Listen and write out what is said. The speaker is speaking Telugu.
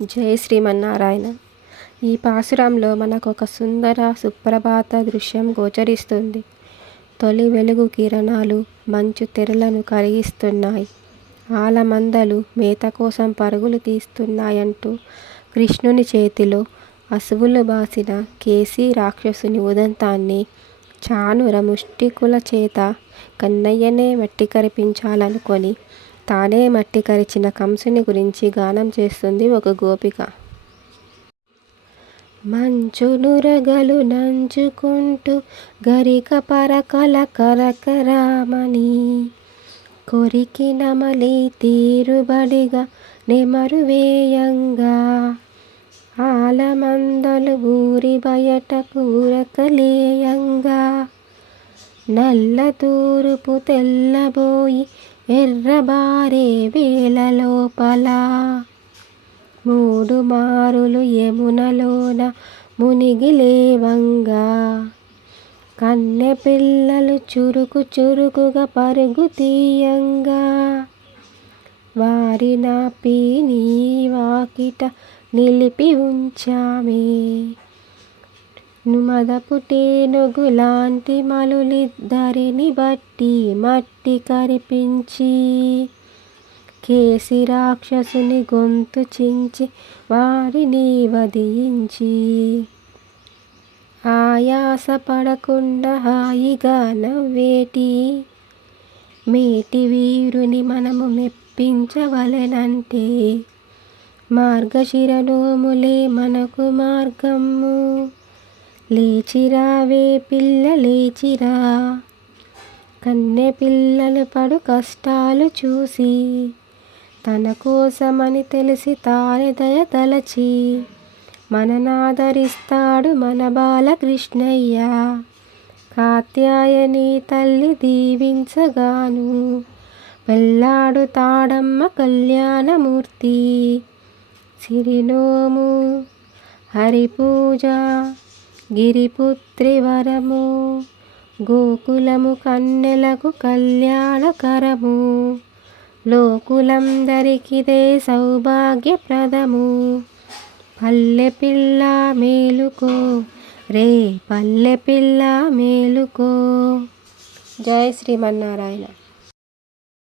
జై శ్రీమన్నారాయణ. ఈ పాసురంలో మనకు ఒక సుందర సుప్రభాత దృశ్యం గోచరిస్తుంది. తొలి వెలుగు కిరణాలు మంచు తెరలను కరిగిస్తున్నాయి. ఆలమందలు మేత కోసం పరుగులు తీస్తున్నాయంటూ కృష్ణుని చేతిలో అసువులు బాసిన కేసీ రాక్షసుని ఉదంతాన్ని చానుర ముష్టికుల చేత కన్నయ్యనే మట్టి కరిపించాలనుకొని తానే మట్టి కరిచిన కంసుని గురించి గానం చేస్తుంది ఒక గోపిక. మంచు నురగలు నంచుకుంటూ గరిక పరకల కరకరామని కొరికి నమలి తీరుబడిగా నెమరు వేయంగా. ఆలమందలు ఊరి బయట కూరకలేయంగా. నల్ల తూరుపు తెల్లబోయి ఎర్రబారే వేల లోపల మూడు మారులు యమునలోన మునిగి లేవంగా. కన్నె పిల్లలు చురుకు చురుకుగా పరుగు తీయంగా. వారి నాపి నీ వాకిట నిలిపి ఉంచామే. మదపు టేనుగులాంటి మలులిద్దరిని బట్టి మట్టి కరిపించి కేసి రాక్షసుని గొంతు చించి వారిని వధించి. ఆయాస పడకుండా హాయిగా నవ్వేటి మేటి వీరుని మనము మెప్పించవలెనంటే మార్గశిరలోములే మనకు మార్గము. లేచిరావే పిల్ల లేచిరా. కన్నె పిల్లలు పడు కష్టాలు చూసి తన కోసమని తెలిసి తానే దయ తలచి మననాదరిస్తాడు మన బాలకృష్ణయ్య. కాత్యాయని తల్లి దీవించగాను పెళ్ళాడు తాడమ్మ కళ్యాణమూర్తి. సిరినోము హరిపూజ గిరిపుత్రి వరము గోకులము కన్నెలకు కళ్యాణకరము లోకులందరికిదే సౌభాగ్యప్రదము. పల్లె పిల్ల మేలుకో రే పల్లె పిల్ల మేలుకో. జయ శ్రీమన్నారాయణ.